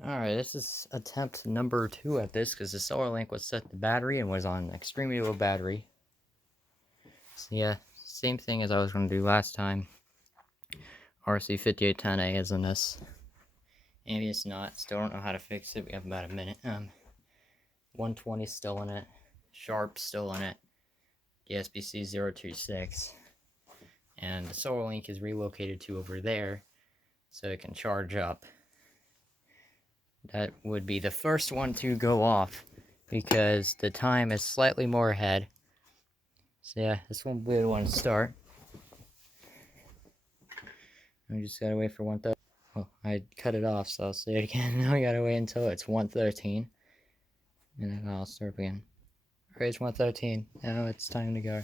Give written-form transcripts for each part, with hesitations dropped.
Alright, this is attempt number 2 at this, because the Solarlink was set to battery and was on extremely low battery. So yeah, same thing as I was going to do last time. RC5810A is in this. Maybe it's not, still don't know how to fix it, we have about a minute. 120 still in it, Sharp still in it, the SBC026. And the Solarlink is relocated to over there, so it can charge up. That would be the first one to go off, because the time is slightly more ahead. So yeah, this one will be the one to start. We just gotta wait for 1:30. Oh, I cut it off, so I'll say it again. Now we gotta wait until it's 1:13. And then I'll start again. Alright, it's 1:13. Now it's time to go.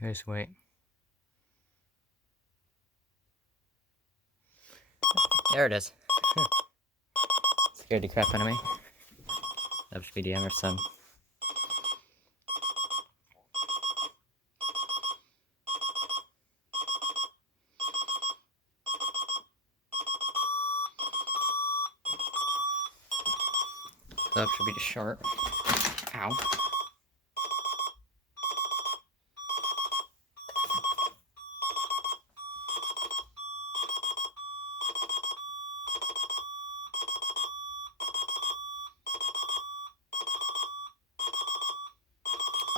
Just wait. There it is. Scared the crap out of me. That should be the Emerson. That should be the Sharp. Ow.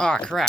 Oh crap.